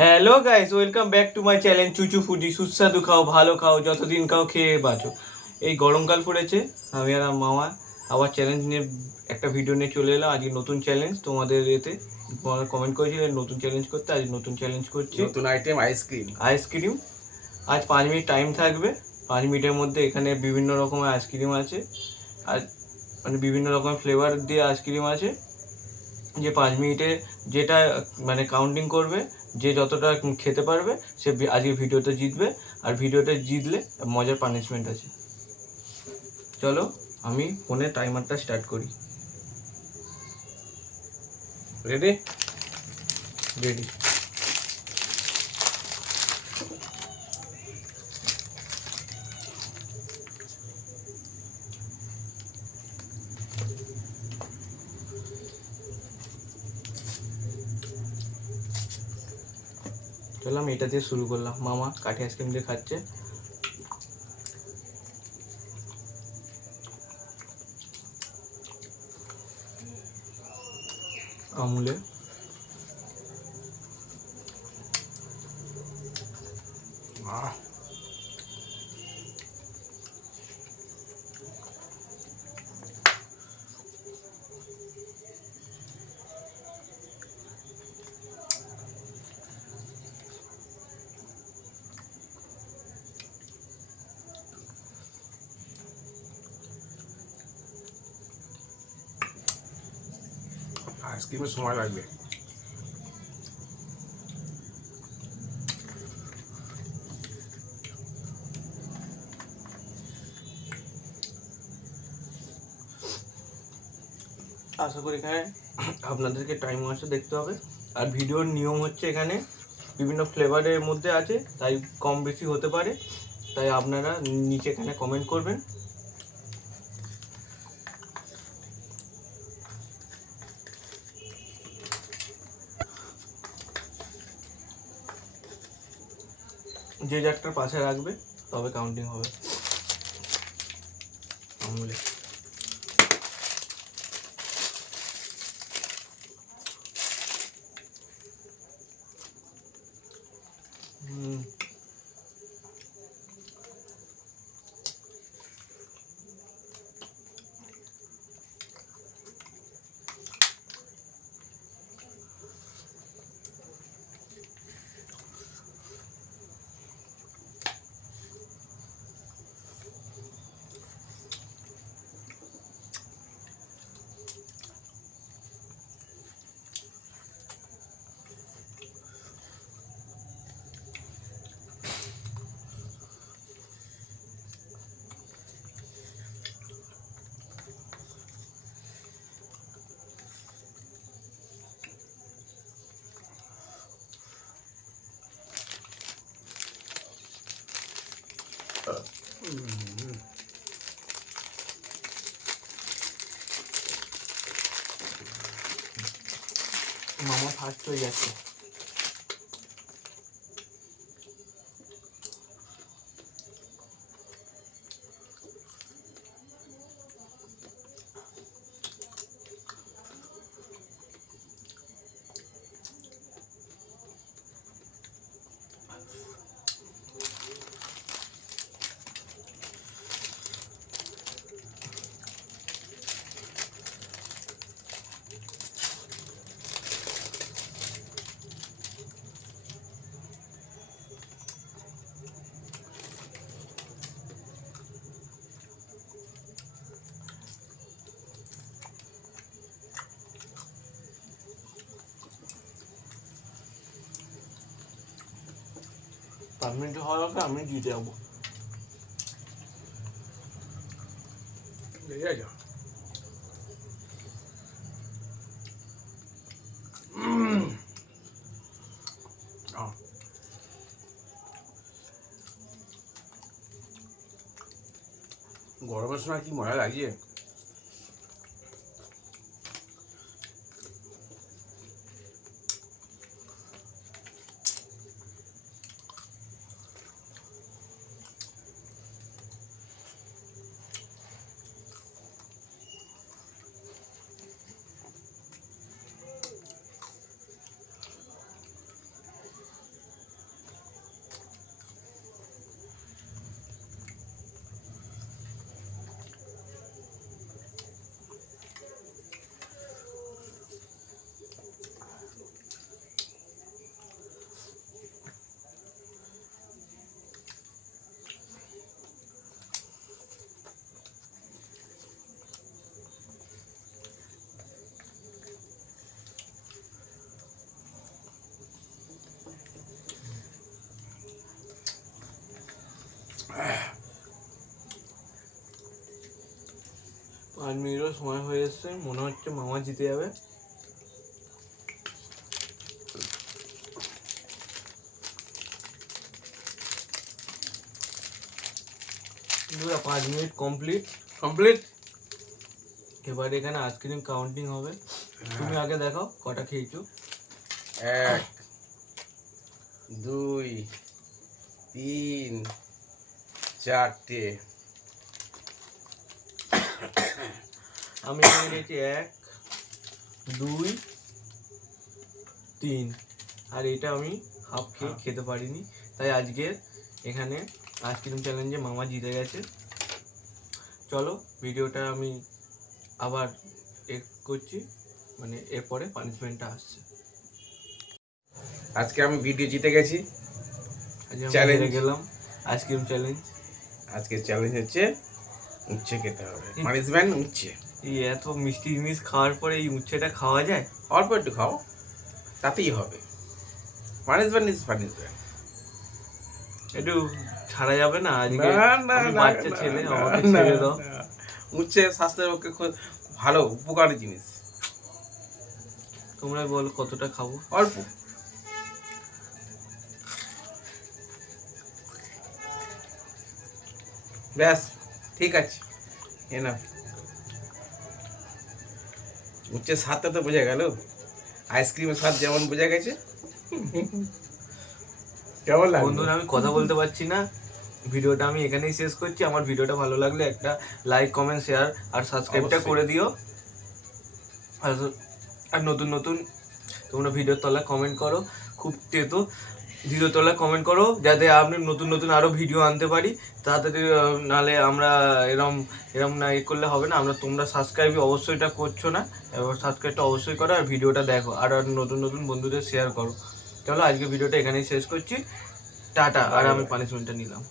Hello guys, welcome back to my channel চুচু foodie. সুস্বাদু খাও, ভালো খাও, যতদিন খাও খেয়ে বাঁচো। এই গরমকাল পড়েছে, আমি আর আমার মামা আবার চ্যালেঞ্জ নিয়ে একটা ভিডিও নিয়ে চলে এলাম। আজকে নতুন চ্যালেঞ্জ তোমাদের এতে তোমরা কমেন্ট করেছিলে নতুন চ্যালেঞ্জ করতে, আজ নতুন চ্যালেঞ্জ করছি। নতুন আইটেম আইসক্রিম। আজ 5 মিনিট টাইম থাকবে। 5 মিনিটের মধ্যে এখানে বিভিন্ন রকমের আইসক্রিম আছে, আর মানে বিভিন্ন রকমের ফ্লেভার দিয়ে আইসক্রিম আছে। যে 5 মিনিটে যেটা মানে কাউন্টিং করবে, যে যতটা খেতে পারবে সে আজকে ভিডিওতে জিতবে। আর ভিডিওতে জিতলে মজার পানিশমেন্ট আছে। চলো আমি ফোনে টাইমারটা স্টার্ট করি। রেডি? রেডি। চলো আমি এটা দিয়ে শুরু করলাম। মামা কাঠি আইসক্রিম দিয়ে খাচ্ছে। আমুলে আইসক্রিমের সময় লাগবে। আশা করি এখানে আপনাদেরকে টাইম ওয়াচটা দেখতে হবে। আর ভিডিওর নিয়ম হচ্ছে এখানে বিভিন্ন ফ্লেভারের মধ্যে আছে, তাই কম বেশি হতে পারে। তাই আপনারা নিচে এখানে কমেন্ট করবেন। যে যারটার পাশে রাখবে তবে কাউন্টিং হবে। আমুলে মামা ফার্স্ট হয়ে যাচ্ছে। পাঁচ মিনিট হওয়ার আগে আমি জিতে যাবো। লেগে যা। গরমের সময় কি মজা লাগিয়ে। 5 মিনিটও সময় হয়ে এসছে, মনে হচ্ছে মামা জিতে যাবে। বন্ধুরা 5 মিনিট কমপ্লিট। এবার এখানে আইসক্রিম কাউন্টিং হবে। তুমি আগে দেখাও কটা খেয়েছো। 1 2 3 4টে। আমি এখানে খেয়েছি 1 2 3, আর এটা আমি হাফ খেতে পারিনি, তাই আজকের এখানে আইসক্রিম চ্যালেঞ্জে মামা জিতে গেছে। চলো ভিডিওটা আমি আবার করছি, মানে এরপরে পানিশমেন্টটা আসছে। আজকে আমি ভিডিও জিতে গেছি। আজকে আমি Challenge. হেরে গেলাম আইসক্রিম চ্যালেঞ্জ। আজকে চ্যালেঞ্জ হচ্ছে উচ্ছে খেতে হবে, পানিশমেন্ট উচ্ছে। এই এত মিষ্টি জিনিস খাওয়ার পরে এই উচ্ছেটা খাওয়া যায়? অল্প একটু খাও, তাতেই হবে। Punishment is punishment. একটু ছাড়া যাবে না? আজকে না না আমি না বাচ্চা না, ছেলে, না, আমাকে না, ছেড়ে দাও। না। উচ্ছে স্বাস্থ্যের পক্ষে খুব ভালো, উপকারী জিনিস। তোমরা বলো কতটা খাবো। অল্প। ব্যাস, ঠিক আছে, না উচ্চের স্বাদটা তো বোঝা গেল। আইসক্রিমের স্বাদ যেমন বোঝা গেছে। কেমন লাগলো? বন্ধুরা আমি কথা বলতে পারছি না, ভিডিওটা আমি এখানেই শেষ করছি। আমার ভিডিওটা ভালো লাগলে একটা লাইক, কমেন্ট, শেয়ার আর সাবস্ক্রাইবটা অবশ্যই। করে দিও। আর নতুন নতুন তোমরা ভিডিওর তলায় কমেন্ট করো, খুব তেতো ভিডিও তলায় কমেন্ট করো, যাতে আপনি নতুন নতুন আরও ভিডিও আনতে পারি তাড়াতাড়ি। নাহলে আমরা এরম এরম না করলে হবে না। তোমরা সাবস্ক্রাইব অবশ্যই এটা করছো না, এবার সাবস্ক্রাইবটা অবশ্যই করো আর ভিডিওটা দেখো আর নতুন নতুন বন্ধুদের শেয়ার করো। চলো আজকে ভিডিওটা এখানেই শেষ করছি, টাটা। আর আমি পানিশমেন্টটা নিলাম।